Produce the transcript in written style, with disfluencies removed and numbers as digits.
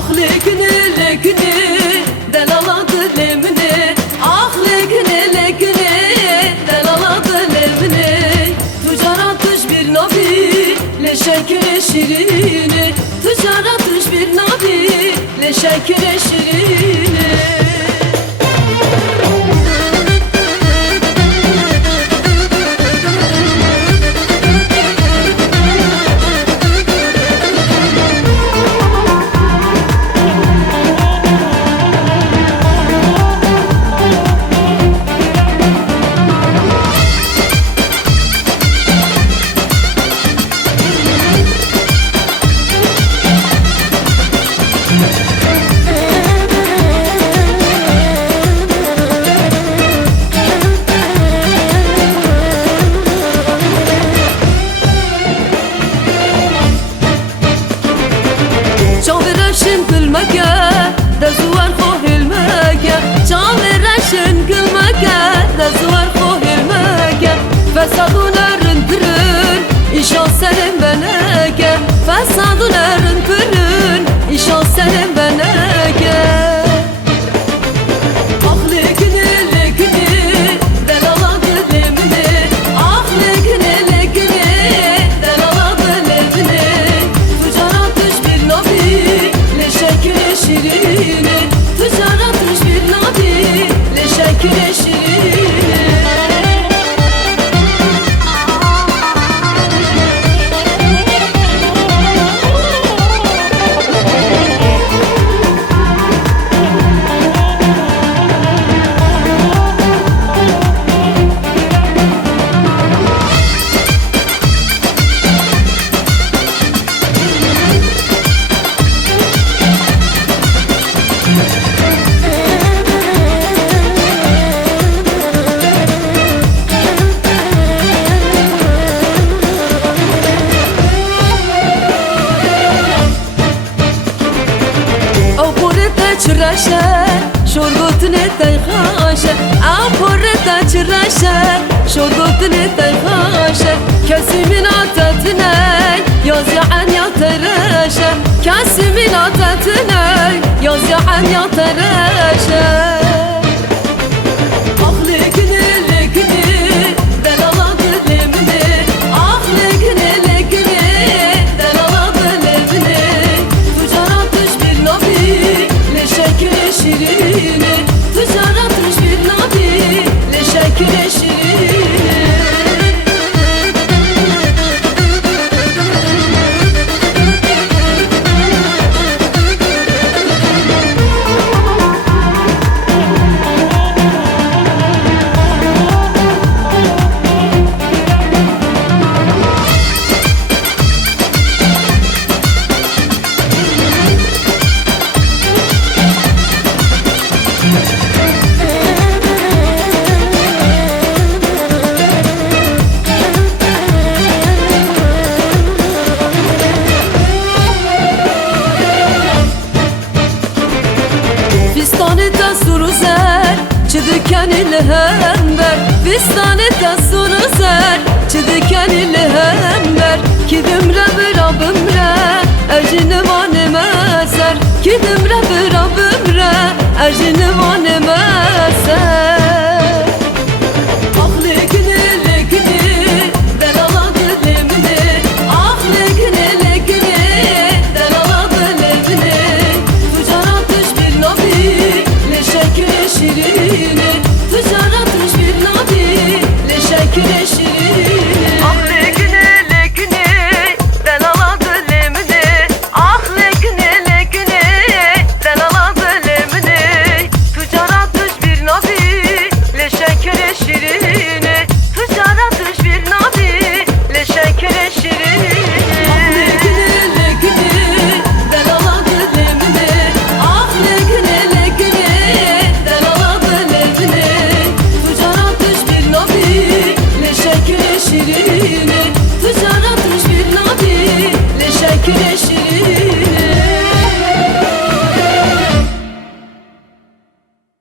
Ah lekine lekine delaladı lemine, ah lekine lekine delaladı lemine. Tücaratış bir nabi le şekere şirini, tücaratış bir nabi le şekere şirini. Çavirəşin gülməgə, də zuvar xoh ilməgə. Çavirəşin gülməgə, də zuvar xoh ilməgə. Fəsadun ərin pürün, işan sənin bənəgə. Fəsadun ərin pürün, işan sənin bənəgə. Ah lekine lekine delaladı lemine, ah lekine lekine delaladı lemine. Tücaratış bir nabi le şekere şirini, tücaratış bir nabi le şekere şirini. Çırraşa, şorgotune tayxaşa. Aporeta çırraşa, şorgotune tayxaşa. Kasimin atatine, yaz ya'an ya taraşa. Kasimin atatine, yaz ya'an ya taraşa. Ah lekine lekine delaladı lemine, ah lekine lekine delaladı lemine. Tücaratış bir nabi le şekere şirini, tücaratış bir nabi le şekere şirini. Fistaneta suruzer, çıdıken ilhember. Fistaneta suruzer, çıdıken ilhember. Kidimre